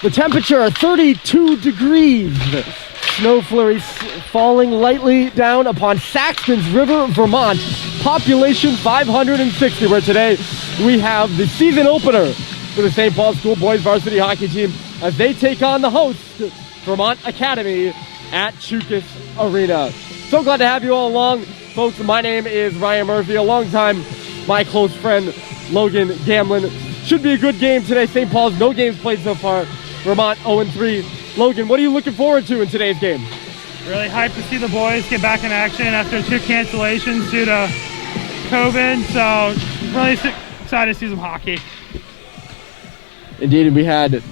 The temperature 32 degrees. Snow flurries falling lightly down upon Saxtons River, Vermont. Population 560, where today we have the season opener for the St. Paul Schoolboys varsity hockey team as they take on the host, Vermont Academy, at Choukas Arena. So glad to have you all along. Folks, my name is Ryan Murphy. Alongside my close friend, Logan Gamlin. Should be a good game today. St. Paul's no games played so far. Vermont 0-3. Logan, what are you looking forward to in today's game? Really hyped to see the boys get back in action after 2 cancellations due to COVID. So really excited to see some hockey. Indeed, we had,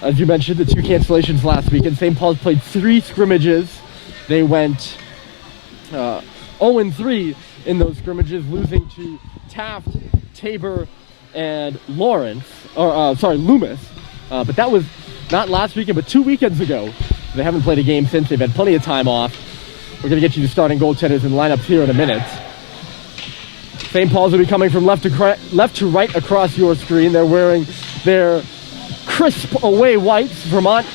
as you mentioned, the 2 cancellations last week, and St. Paul's played 3 scrimmages. They went 0-3 in those scrimmages, losing to Taft, Tabor, and Loomis. But that was not last weekend, but 2 weekends ago. They haven't played a game since. They've had plenty of time off. We're going to get you to starting goaltenders and lineups here in a minute. St. Paul's will be coming from left to right across your screen. They're wearing their crisp away whites. Vermont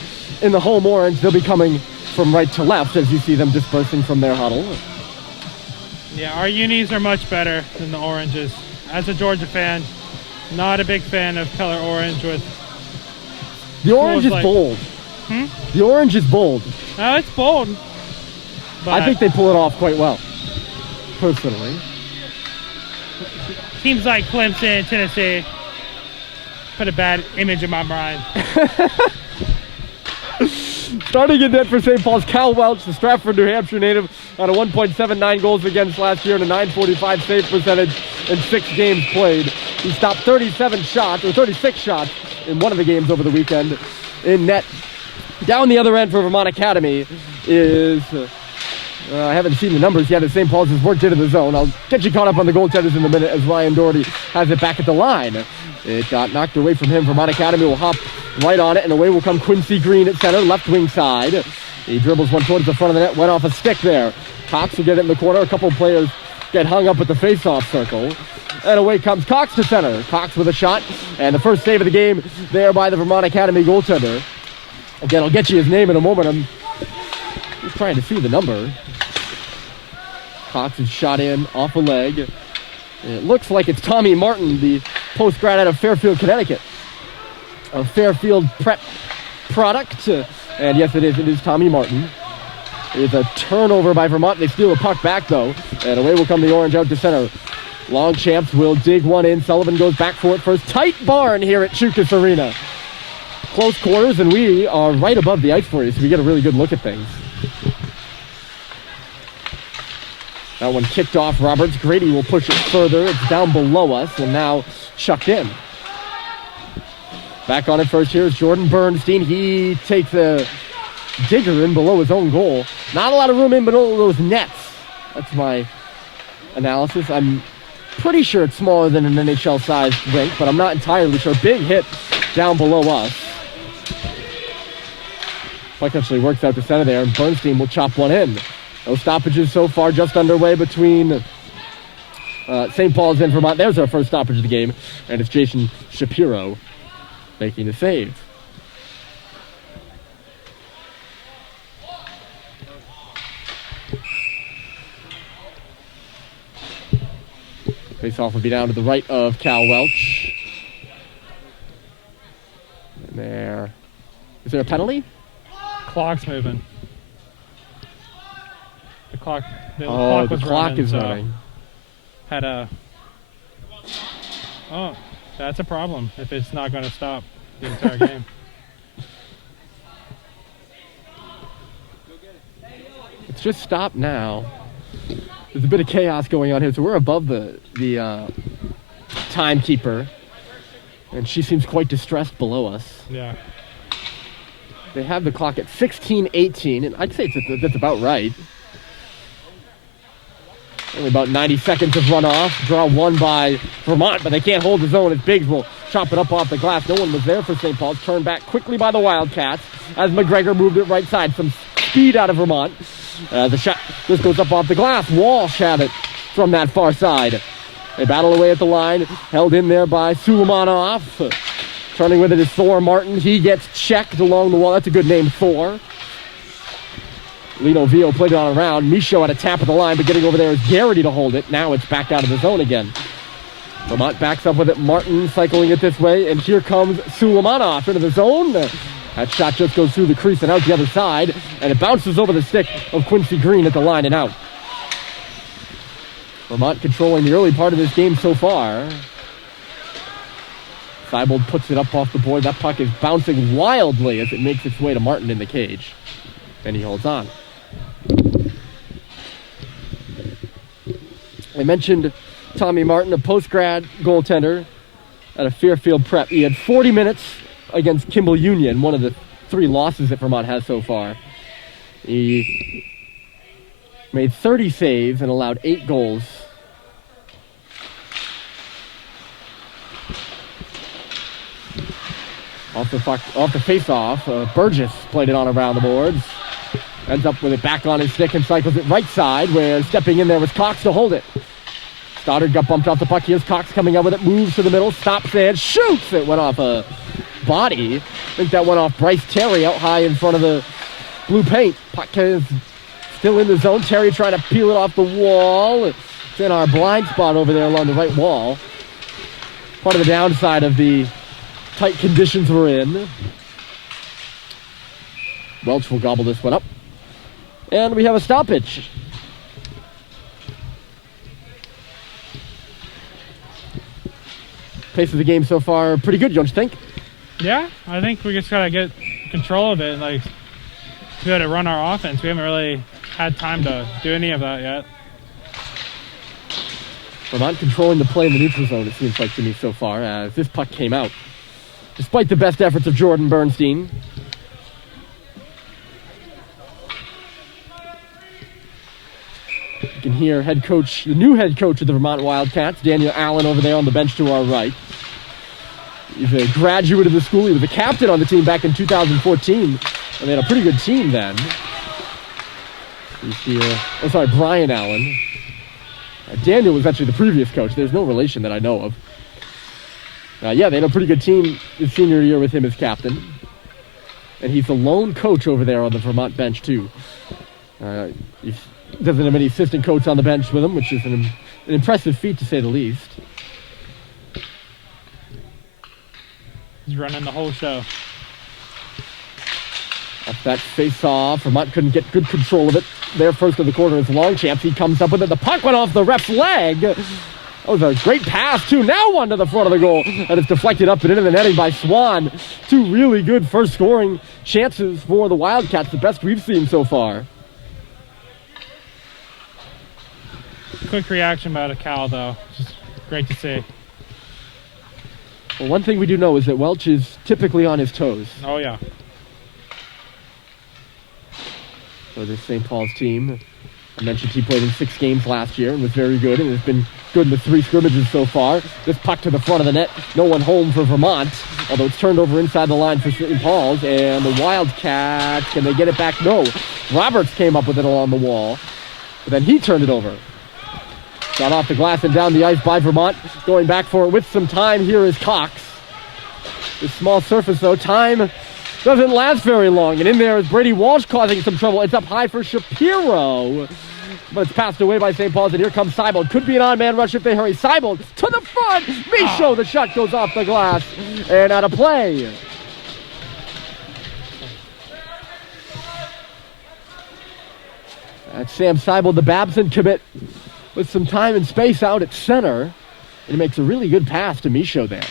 in the home orange. They'll be coming from right to left as you see them dispersing from their huddle. Yeah, our unis are much better than the oranges. As a Georgia fan, not a big fan of color orange with... The orange is bold. The orange is bold. Oh, it's bold. But I think they pull it off quite well, personally. Teams like Clemson, Tennessee, put a bad image in my mind. Starting in net for St. Paul's, Cal Welch, the Stratford, New Hampshire native, had a 1.79 goals against last year and a 945 save percentage in 6 games played. He stopped 36 shots in one of the games over the weekend in net. Down the other end for Vermont Academy is, I haven't seen the numbers yet, as St. Paul's has worked into the zone. I'll get you caught up on the goaltenders in a minute as Ryan Doherty has it back at the line. It got knocked away from him. Vermont Academy will hop right on it, and away will come Quincy Green at center, left wing side. He dribbles one towards the front of the net, went off a stick there. Cox will get it in the corner. A couple of players get hung up at the face-off circle. And away comes Cox to center. Cox with a shot, and the first save of the game there by the Vermont Academy goaltender. Again, I'll get you his name in a moment. I'm just trying to see the number. Cox is shot in off a leg. It looks like it's Tommy Martin, the post-grad out of Fairfield, Connecticut. A Fairfield prep product. And yes, it is Tommy Martin. It's a turnover by Vermont. They steal a puck back, though. And away will come the orange out to center. Longchamps will dig one in. Sullivan goes back for it first. Tight barn here at Choukas Arena. Close quarters, and we are right above the ice for you, so we get a really good look at things. That one kicked off Roberts. Grady will push it further. It's down below us, and now chucked in. Back on it first here is Jordan Bernstein. He takes a digger in below his own goal. Not a lot of room in below those nets. That's my analysis. I'm pretty sure it's smaller than an NHL-sized rink, but I'm not entirely sure. Big hit down below us. Puck actually works out to center there, and Bernstein will chop one in. No stoppages so far, just underway between St. Paul's and Vermont. There's our first stoppage of the game, and it's Jason Shapiro making the save. Face-off will be down to the right of Cal Welch. And there. Is there a penalty? Clock's moving. The clock is running. Had a... Oh, that's a problem if it's not going to stop the entire game. It's just stopped now. There's a bit of chaos going on here, so we're above the timekeeper, and she seems quite distressed below us. Yeah. They have the clock at 16:18, and I'd say that's about right. Only about 90 seconds of runoff. Draw one by Vermont, but they can't hold the zone as Biggs will chop it up off the glass. No one was there for St. Paul's. Turned back quickly by the Wildcats as McGregor moved it right side. Some speed out of Vermont. The shot just goes up off the glass. Walsh had it from that far side. They battle away at the line. Held in there by Suleimanov. Turning with it is Thor Martin. He gets checked along the wall. That's a good name, Thor. Lino Vio played it on around. Michaud had a tap at the line, but getting over there is Garrity to hold it. Now it's back out of the zone again. Vermont backs up with it. Martin cycling it this way, and here comes Suleimanov into the zone. That shot just goes through the crease and out the other side, and it bounces over the stick of Quincy Green at the line and out. Vermont controlling the early part of this game so far. Seibold puts it up off the board. That puck is bouncing wildly as it makes its way to Martin in the cage. And he holds on. I mentioned Tommy Martin, a post-grad goaltender at a Fairfield Prep. He had 40 minutes against Kimball Union, one of the 3 losses that Vermont has so far. He made 30 saves and allowed 8 goals. Off the face-off, Burgess played it on around the boards. Ends up with it back on his stick and cycles it right side, where stepping in there was Cox to hold it. Stoddard got bumped off the puck. Here's Cox coming out with it, moves to the middle, stops and shoots. It went off a body. I think that went off Bryce Terry out high in front of the blue paint. Puck is still in the zone. Terry trying to peel it off the wall. It's in our blind spot over there along the right wall. Part of the downside of the tight conditions we're in. Welch will gobble this one up. And we have a stoppage. Pace of the game so far pretty good, don't you think? Yeah, I think we just gotta get control of it. Like, we gotta run our offense. We haven't really had time to do any of that yet. Vermont controlling the play in the neutral zone, it seems like to me so far, as this puck came out. Despite the best efforts of Jordan Bernstein. You can hear the new head coach of the Vermont Wildcats, Daniel Allen, over there on the bench to our right. He's a graduate of the school. He was a captain on the team back in 2014, and they had a pretty good team then. You see, Brian Allen. Daniel was actually the previous coach. There's no relation that I know of. Yeah, they had a pretty good team his senior year with him as captain. And he's the lone coach over there on the Vermont bench, too. He doesn't have any assistant coach on the bench with him, which is an impressive feat, to say the least. He's running the whole show. Off that face-off, Vermont couldn't get good control of it. There first in the corner is Longchamp. He comes up with it. The puck went off the ref's leg. That was a great pass, too. Now one to the front of the goal. And it's deflected up and into the netting by Swan. 2 really good first scoring chances for the Wildcats, the best we've seen so far. Quick reaction by Cal, though. Just great to see. Well, one thing we do know is that Welch is typically on his toes. Oh, yeah. For this St. Paul's team. I mentioned he played in 6 games last year and was very good, and has been good in the 3 scrimmages so far. This puck to the front of the net. No one home for Vermont, although it's turned over inside the line for St. Paul's. And the Wildcats, can they get it back? No. Roberts came up with it along the wall, but then he turned it over. Got off the glass and down the ice by Vermont. Going back for it with some time. Here is Cox. This small surface, though, time doesn't last very long. And in there is Brady Walsh causing some trouble. It's up high for Shapiro. But it's passed away by St. Paul's, and here comes Seibold. Could be an on-man rush if they hurry. Seibold to the front. Michaud, the shot goes off the glass and out of play. That's Sam Seibold, the Babson commit, with some time and space out at center. And he makes a really good pass to Michaud there.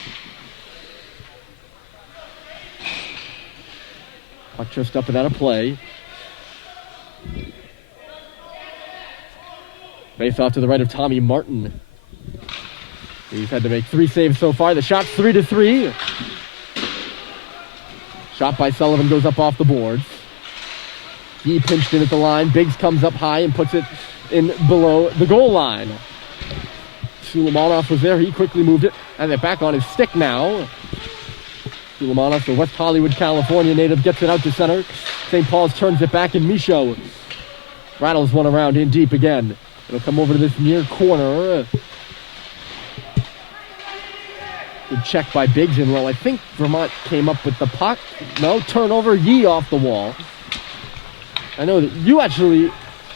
Puck just up and out of play. Face off to the right of Tommy Martin. He's had to make 3 saves so far. The shot's 3-3. Shot by Sullivan goes up off the boards. He pinched in at the line. Biggs comes up high and puts it in below the goal line. Suleimanov was there. He quickly moved it. And they're back on his stick now. Suleimanov, the West Hollywood, California native, gets it out to center. St. Paul's turns it back, and Michaud rattles one around in deep again. It'll come over to this near corner. Good check by Biggs in low. I think Vermont came up with the puck. No, turnover, Yee off the wall. I know that you actually,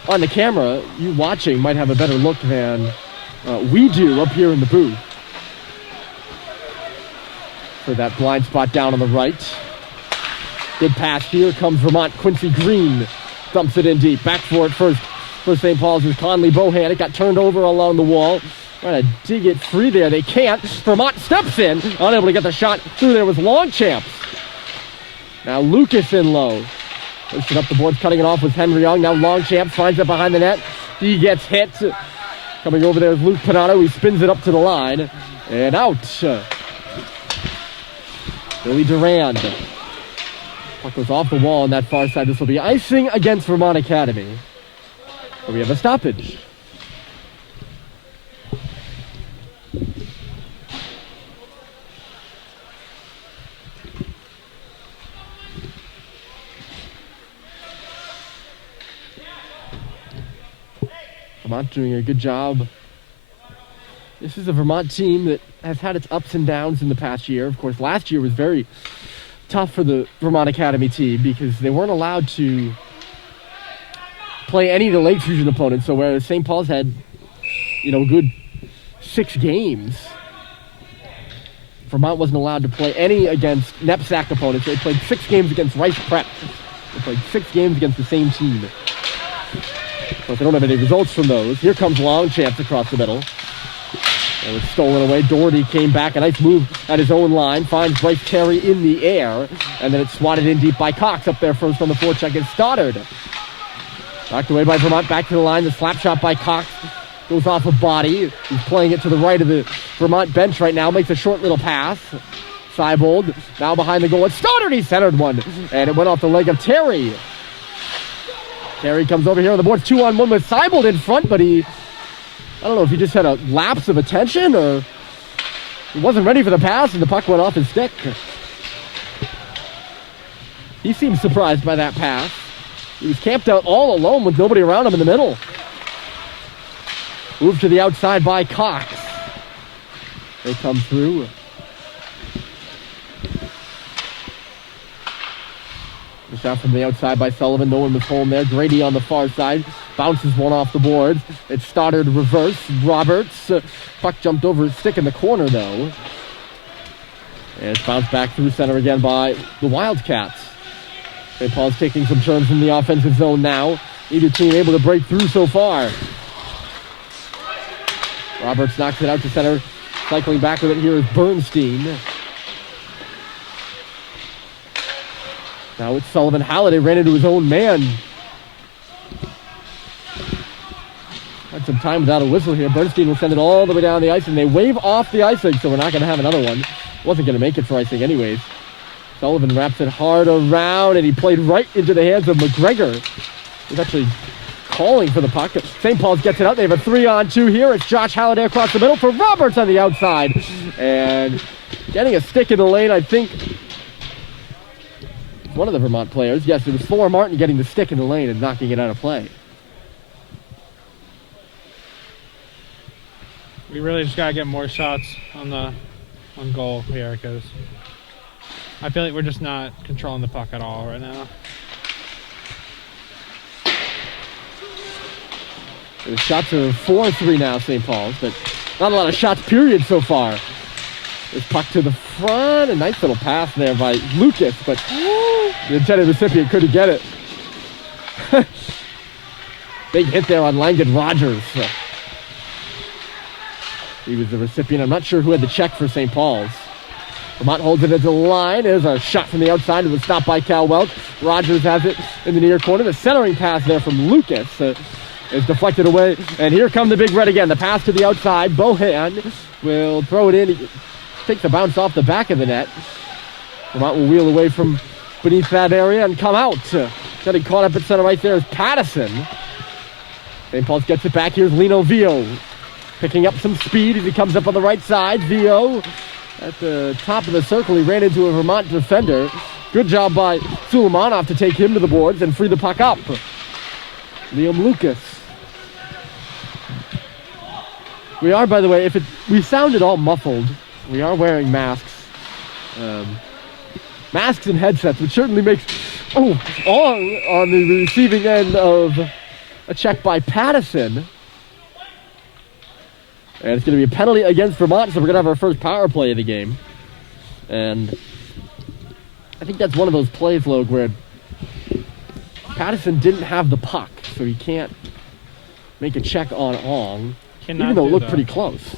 on the camera, you watching might have a better look than we do up here in the booth. For that blind spot down on the right. Good pass. Here comes Vermont. Quincy Green dumps it in deep. Back for it first. For St. Paul's is Conley Bohan. It got turned over along the wall. Trying to dig it free there. They can't. Vermont steps in. Unable to get the shot through there with Longchamps. Now Lucas in low. Pushing up the boards, cutting it off with Henry Young. Now Longchamps finds it behind the net. He gets hit. Coming over there is Luke Panato. He spins it up to the line. And out. Billy Durand. Puck goes off the wall on that far side. This will be icing against Vermont Academy. But we have a stoppage. Vermont doing a good job. This is a Vermont team that has had its ups and downs in the past year. Of course, last year was very tough for the Vermont Academy team because they weren't allowed to play any of the Lakes Region opponents. So whereas St. Paul's had, a good 6 games, Vermont wasn't allowed to play any against NEPSAC opponents. They played 6 games against Rice Prep. They played 6 games against the same team. But they don't have any results from those. Here comes Longchamps across the middle. It was stolen away. Doherty came back. A nice move at his own line. Finds Bryce Terry in the air. And then it's swatted in deep by Cox. Up there first on the forecheck is Stoddard. Knocked away by Vermont. Back to the line. The slap shot by Cox goes off a body. He's playing it to the right of the Vermont bench right now. Makes a short little pass. Seibold now behind the goal. It's Stoddard. He centered one. And it went off the leg of Terry. Terry comes over here on the board. 2-on-1 with Seibold in front, but I don't know if he just had a lapse of attention or he wasn't ready for the pass and the puck went off his stick. He seemed surprised by that pass. He was camped out all alone with nobody around him in the middle. Moved to the outside by Cox. They come through. The shot from the outside by Sullivan. No one was home there. Grady on the far side. Bounces one off the boards. It's Stoddard reverse. Roberts. Puck jumped over his stick in the corner, though. And it's bounced back through center again by the Wildcats. St. Paul's taking some turns in the offensive zone now. Either team able to break through so far. Roberts knocks it out to center. Cycling back with it here is Bernstein. Now it's Sullivan. Halliday ran into his own man. Had some time without a whistle here. Bernstein will send it all the way down the ice, and they wave off the icing, so we're not going to have another one. Wasn't going to make it for icing anyways. Sullivan wraps it hard around, and he played right into the hands of McGregor. He's actually calling for the puck. St. Paul's gets it out. They have a 3-on-2 here. It's Josh Halliday across the middle for Roberts on the outside. And getting a stick in the lane, I think one of the Vermont players. Yes, it was Thor Martin getting the stick in the lane and knocking it out of play. We really just gotta get more shots on goal here because I feel like we're just not controlling the puck at all right now. The shots are 4-3 now, St. Paul's, but not a lot of shots period so far. This puck to the front. A nice little pass there by Lucas, but the intended recipient couldn't get it. Big hit there on Langdon Rogers. He was the recipient. I'm not sure who had the check for St. Paul's. Vermont holds it into the line. There's a shot from the outside. It was stopped by Cal Welch. Rogers has it in the near corner. The centering pass there from Lucas is deflected away. And here come the Big Red again. The pass to the outside. Bohan will throw it in. He takes a bounce off the back of the net. Vermont will wheel away from beneath that area and come out. Getting caught up at center right there is Pattison. St. Paul's gets it back. Here's Lino Vio. Picking up some speed as he comes up on the right side. Vio at the top of the circle. He ran into a Vermont defender. Good job by Suleimanov to take him to the boards and free the puck up. Liam Lucas. We are, by the way, we sounded all muffled We are wearing masks. Masks and headsets, which certainly makes... Oh, on the receiving end of a check by Pattison. And it's going to be a penalty against Vermont, so we're going to have our first power play of the game. And I think that's one of those plays, Logue, where Pattison didn't have the puck, so he can't make a check on Ong, even though it looked pretty close.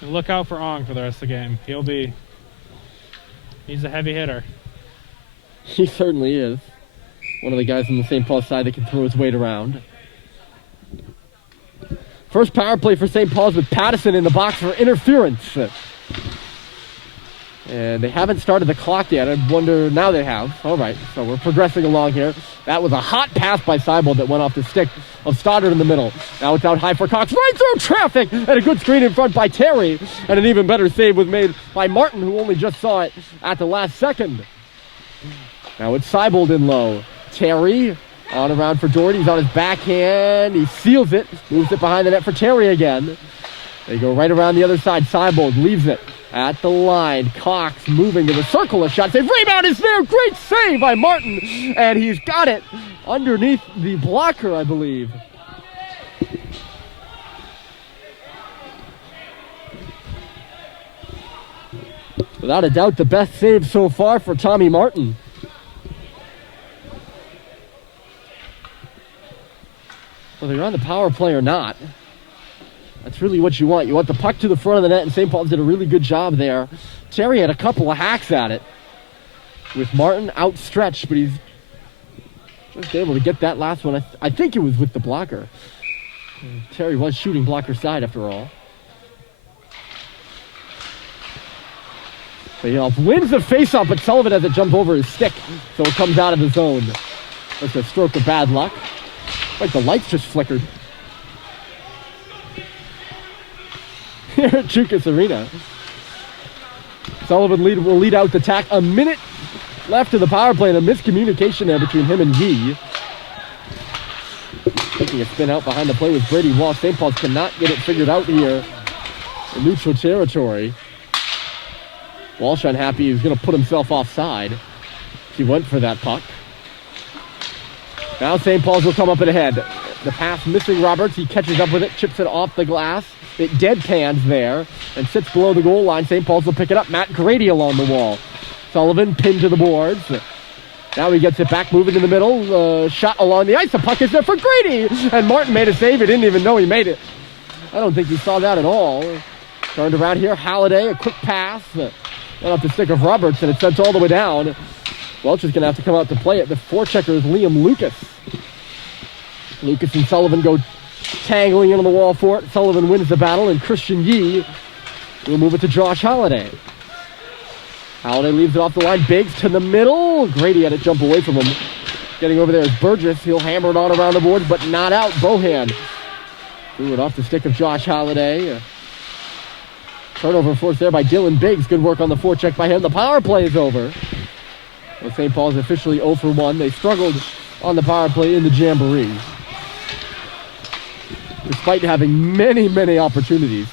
Look out for Ong for the rest of the game. He's a heavy hitter. He certainly is. One of the guys on the St. Paul side that can throw his weight around. First power play for St. Paul's with Pattison in the box for interference. And they haven't started the clock yet. I wonder, now they have. All right, so we're progressing along here. That was a hot pass by Seibold that went off the stick of Stoddard in the middle. Now it's out high for Cox, right through traffic, and a good screen in front by Terry. And an even better save was made by Martin, who only just saw it at the last second. Now it's Seibold in low. Terry on around for Doherty. He's on his backhand. He seals it, moves it behind the net for Terry again. They go right around the other side. Seibold leaves it at the line. Cox moving to the circle. A shot save. Rebound is there. Great save by Martin. And he's got it underneath the blocker, I believe. Without a doubt, the best save so far for Tommy Martin. Whether you're on the power play or not, that's really what you want. You want the puck to the front of the net, and St. Paul's did a really good job there. Terry had a couple of hacks at it with Martin outstretched, but he's just able to get that last one. I think it was with the blocker. Terry was shooting blocker side after all. But wins the faceoff, but Sullivan has it jump over his stick, so it comes out of the zone. That's a stroke of bad luck. Like the lights just flickered. Here at Choukas Arena. Sullivan will lead out the attack. A minute left of the power play, and a miscommunication there between him and Yee. Taking a spin out behind the play with Brady Walsh. St. Paul's cannot get it figured out here in neutral territory. Walsh unhappy. He was going to put himself offside. He went for that puck. Now St. Paul's will come up and ahead. The pass missing Roberts. He catches up with it, chips it off the glass. It deadpans there and sits below the goal line. St. Paul's will pick it up. Matt Grady along the wall. Sullivan pinned to the boards. Now he gets it back, moving in the middle. Shot along the ice. The puck is there for Grady. And Martin made a save. He didn't even know he made it. I don't think he saw that at all. Turned around here. Halliday, a quick pass. Went off the stick of Roberts, and it sent all the way down. Welch is going to have to come out to play it. The forechecker is Liam Lucas. Lucas and Sullivan go tangling into the wall for it. Sullivan wins the battle, and Christian Yee will move it to Josh Halliday. Halliday leaves it off the line. Biggs to the middle. Grady had to jump away from him. Getting over there is Burgess. He'll hammer it on around the boards, but not out. Bohan threw it off the stick of Josh Halliday. Turnover forced there by Dylan Biggs. Good work on the forecheck by him. The power play is over. Well, St. Paul's officially 0 for 1. They struggled on the power play in the Jamboree, despite having many, many opportunities.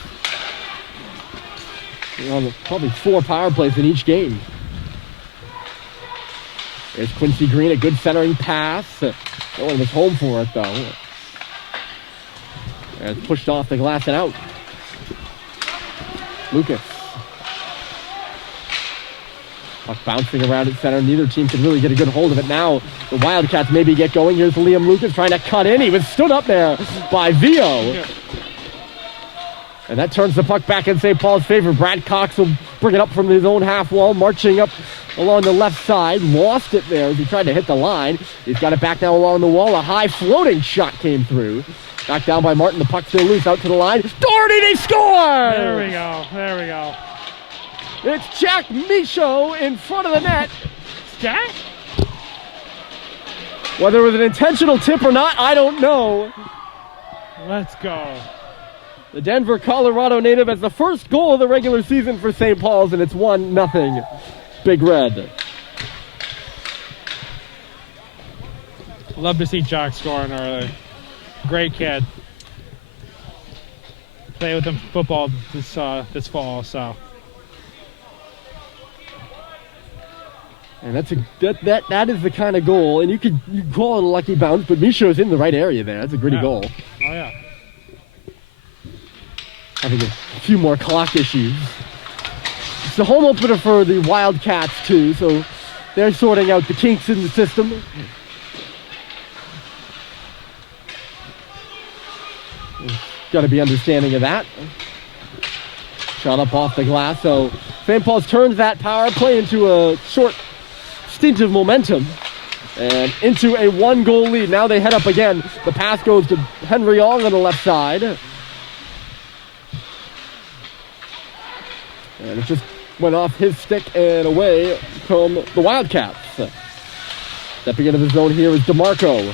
Probably 4 power plays in each game. There's Quincy Green, a good centering pass. No one was home for it, though. And it's pushed off the glass and out. Lucas. Puck bouncing around at center. Neither team can really get a good hold of it. Now the Wildcats maybe get going. Here's Liam Lucas trying to cut in. He was stood up there by Vio. And that turns the puck back in St. Paul's favor. Brad Cox will bring it up from his own half wall, marching up along the left side. Lost it there as he tried to hit the line. He's got it back now along the wall. A high floating shot came through. Knocked down by Martin. The puck still loose out to the line. Doherty, they score! There we go. There we go. It's Jack Michaud in front of the net. Jack? Whether it was an intentional tip or not, I don't know. Let's go. The Denver, Colorado native has the first goal of the regular season for St. Paul's, and it's 1-0. Big Red. Love to see Jack scoring early. Great kid. play with them football this fall. So. And that is the kind of goal, and you could call it a lucky bounce, but Misho's in the right area there. That's a gritty goal. Oh yeah. Having a few more clock issues. It's the home opener for the Wildcats too, so they're sorting out the kinks in the system. Got to be understanding of that. Shot up off the glass, so St. Paul's turns that power play into a short stint of momentum and into a 1-goal lead. Now they head up again. The pass goes to Henry Ong on the left side. And it just went off his stick and away from the Wildcats. Stepping into the zone here is DeMarco.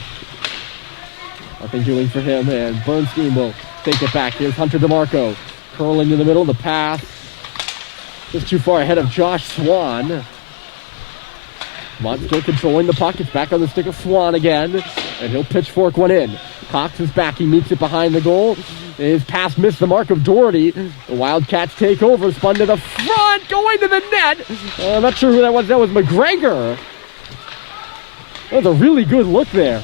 Nothing doing for him, and Bernstein will take it back. Here's Hunter DeMarco. Curling in the middle, the pass. Just too far ahead of Josh Swan. Vermont still controlling the puck. It's back on the stick of Swan again, and he'll pitchfork one in. Cox is back. He meets it behind the goal. His pass missed the mark of Doherty. The Wildcats take over. Spun to the front, going to the net. I'm not sure who that was. That was McGregor. That was a really good look there.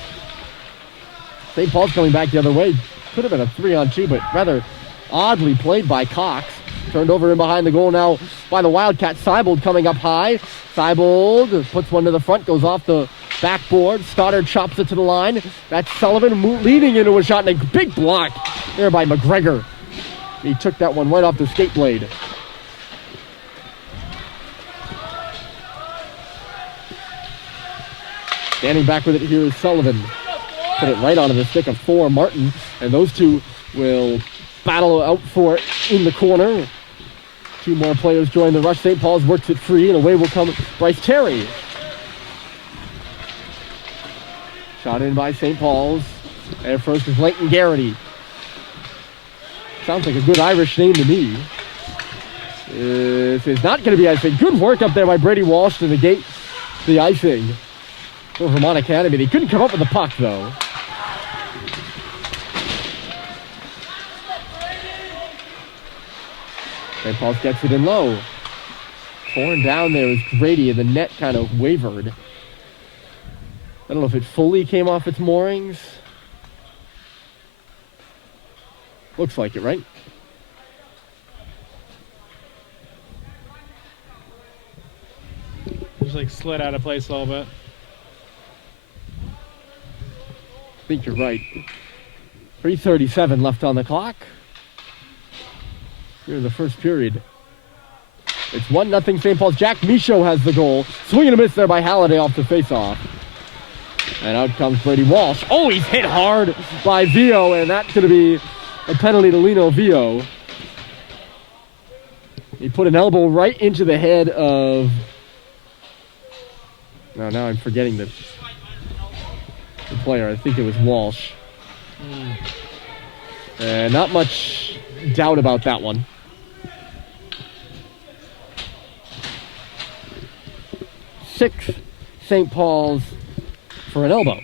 St. Paul's coming back the other way. Could have been a 3-on-2, but rather oddly played by Cox. Turned over in behind the goal now by the Wildcats. Seibold coming up high. Seibold puts one to the front, goes off the backboard. Stoddard chops it to the line. That's Sullivan leading into a shot, and a big block there by McGregor. He took that one right off the skate blade. Standing back with it here is Sullivan. Put it right onto the stick of Thor Martin, and those two will battle out for it in the corner. Two more players join the rush. St. Paul's works it free, and away will come Bryce Terry. Shot in by St. Paul's. And first is Leighton Garrity. Sounds like a good Irish name to me. This is not going to be icing. Good work up there by Brady Walsh to negate the icing for Vermont Academy. They couldn't come up with the puck, though. St. Paul's gets it in low. Torn down there is Grady, and the net kind of wavered. I don't know if it fully came off its moorings. Looks like it, right? Just like slid out of place a little bit. I think you're right. 3:37 left on the clock. Here in the first period. It's 1-0 St. Paul's. Jack Michaud has the goal. Swing and a miss there by Halliday off the faceoff. And out comes Brady Walsh. Oh, he's hit hard by Vio, and that's going to be a penalty to Lino Vio. He put an elbow right into the head of... Now I'm forgetting the player. I think it was Walsh. Not much doubt about that one. 6 St. Paul's for an elbow.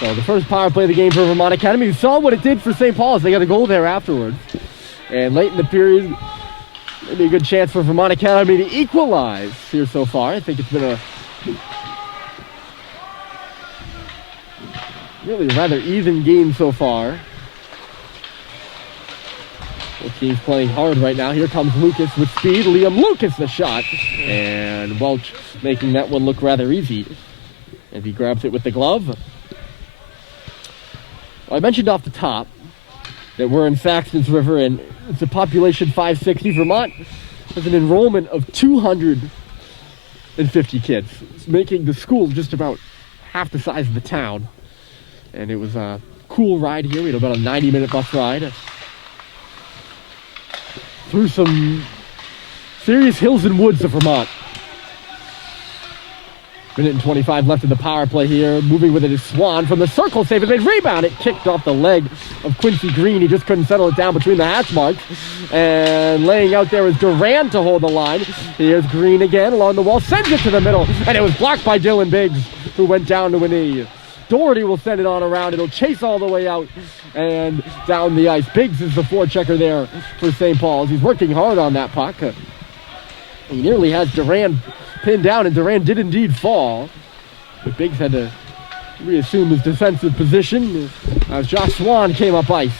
So the first power play of the game for Vermont Academy. You saw what it did for St. Paul's. They got a goal there afterwards. And late in the period, maybe a good chance for Vermont Academy to equalize here so far. I think it's been a really rather even game so far. Both teams playing hard right now. Here comes Lucas with speed. Liam Lucas the shot. And Welch making that one look rather easy as he grabs it with the glove. Well, I mentioned off the top that we're in Saxtons River, and it's a population 560. Vermont has an enrollment of 250 kids, making the school just about half the size of the town. And it was a cool ride here. We had about a 90-minute bus ride through some serious hills and woods of Vermont. Minute and 25 left in the power play here. Moving with it is Swan from the circle save. It made rebound. It kicked off the leg of Quincy Green. He just couldn't settle it down between the hash marks. And laying out there is Duran to hold the line. Here's Green again along the wall. Sends it to the middle. And it was blocked by Dylan Biggs, who went down to a knee. Doherty will send it on around. It'll chase all the way out and down the ice. Biggs is the forechecker there for St. Paul's. He's working hard on that puck. He nearly has Duran pinned down, and Duran did indeed fall. But Biggs had to reassume his defensive position as Josh Swan came up ice.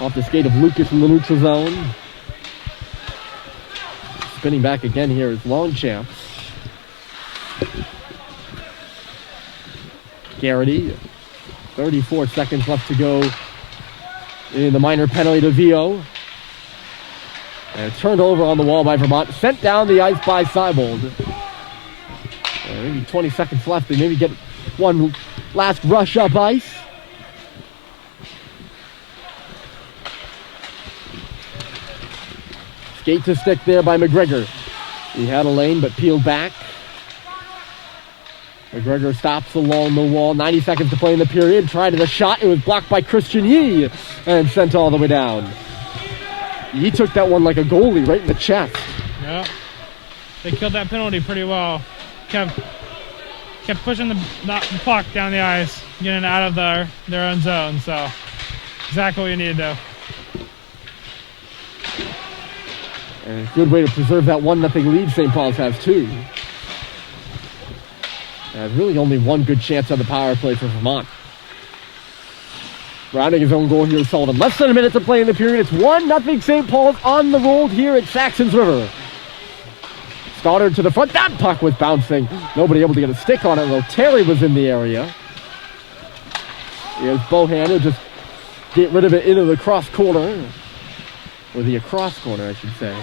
Off the skate of Lucas in the neutral zone. Spinning back again here is Longchamp. Garrity, 34 seconds left to go in the minor penalty to Vio. And it's turned over on the wall by Vermont. Sent down the ice by Seibold. Maybe 20 seconds left. They maybe get one last rush up ice. Skate to stick there by McGregor. He had a lane but peeled back. McGregor stops along the wall. 90 seconds to play in the period. Tried the shot. It was blocked by Christian Yee and sent all the way down. Yee took that one like a goalie right in the chest. Yeah. They killed that penalty pretty well. Kept pushing the puck down the ice, getting out of their own zone. So exactly what you need to do. And a good way to preserve that 1-0 lead St. Paul's has too. Really only one good chance on the power play for Vermont. Rounding his own goal here is Sullivan. Less than a minute to play in the period. It's 1-0 St. Paul's on the road here at Saxtons River. Stoddard to the front. That puck was bouncing. Nobody able to get a stick on it, though. Terry was in the area. Here's Bohan, who just get rid of it into the cross corner. Or the across corner, I should say.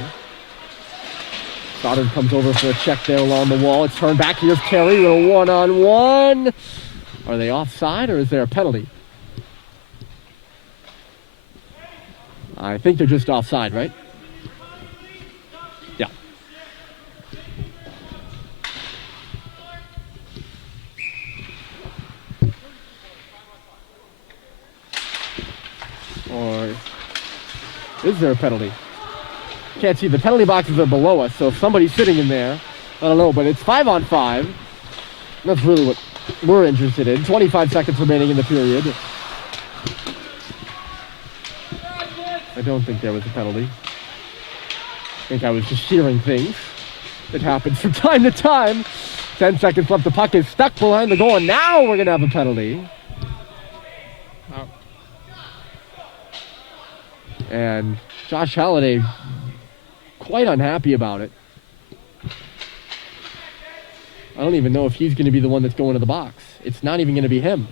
Stoddard comes over for a check there along the wall. It's turned back. Here's Terry with a one-on-one. Are they offside or is there a penalty? I think they're just offside, right? Yeah. Or is there a penalty? Can't see. The penalty boxes are below us, so if somebody's sitting in there, I don't know, but it's 5-on-5. That's really what we're interested in. 25 seconds remaining in the period. I don't think there was a penalty. I think I was just hearing things. It happens from time to time. 10 seconds left. The puck is stuck behind the goal, and now we're going to have a penalty. Oh. And Josh Halliday quite unhappy about it. I don't even know if he's going to be the one that's going to the box. It's not even going to be him.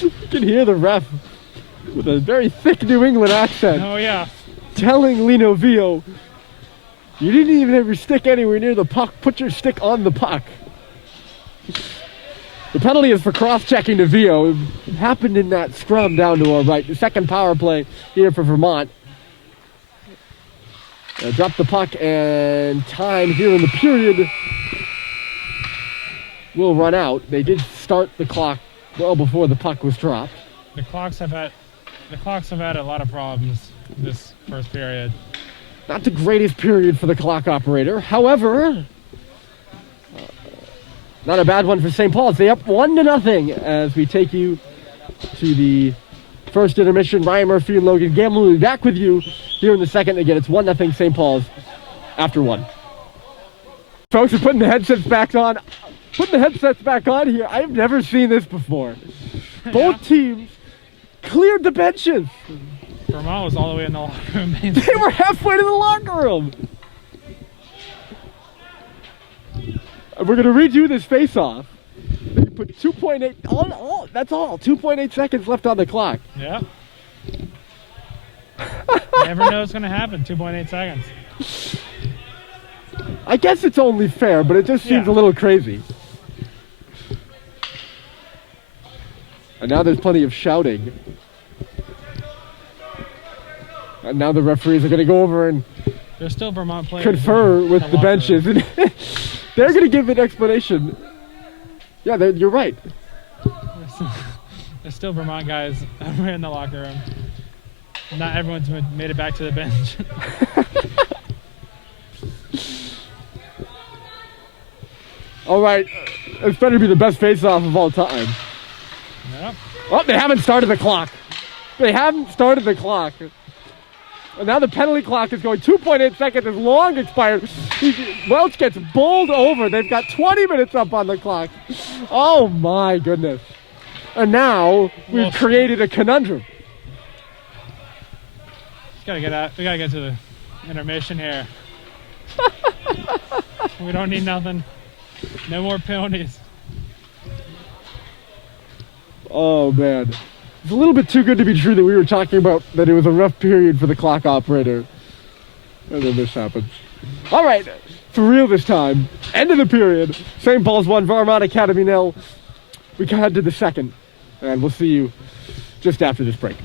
You can hear the ref with a very thick New England accent. Oh, yeah. Telling Lino Vio, you didn't even have your stick anywhere near the puck. Put your stick on the puck. The penalty is for cross-checking to Vio. It happened in that scrum down to our right. The second power play here for Vermont. Drop the puck, and time here in the period will run out. They did start the clock well before the puck was dropped. The clocks have had a lot of problems this first period. Not the greatest period for the clock operator. However, not a bad one for St. Paul's. They up 1-0 as we take you to the first intermission. Ryan Murphy and Logan Gamble will be back with you here in the second. Again, it's 1-0 St. Paul's after one. Folks are putting the headsets back on. Here. I've never seen this before. Both teams cleared the benches. Vermont was all the way in the locker room. They were halfway to the locker room. We're going to redo this face-off. You put 2.8 on, that's all. 2.8 seconds left on the clock. Yeah. Never know what's going to happen. 2.8 seconds. I guess it's only fair, but it just seems a little crazy. And now there's plenty of shouting. And now the referees are going to go over and there's still Vermont players confer with the benches. And they're going to give an explanation. Yeah, you're right. There's still Vermont guys over in the locker room. Not everyone's made it back to the bench. All right, this better be the best face-off of all time. Yep. Oh, they haven't started the clock. They haven't started the clock. And now the penalty clock is going 2.8 seconds, is long expired. Welch gets bowled over. They've got 20 minutes up on the clock. Oh my goodness. And now we've created a conundrum. Just gotta get out. We gotta get to the intermission here. We don't need nothing. No more penalties. Oh man. It's a little bit too good to be true that we were talking about that it was a rough period for the clock operator. And then this happens. All right, for real this time. End of the period. St. Paul's 1, Vermont Academy 0. We head to the second. And we'll see you just after this break.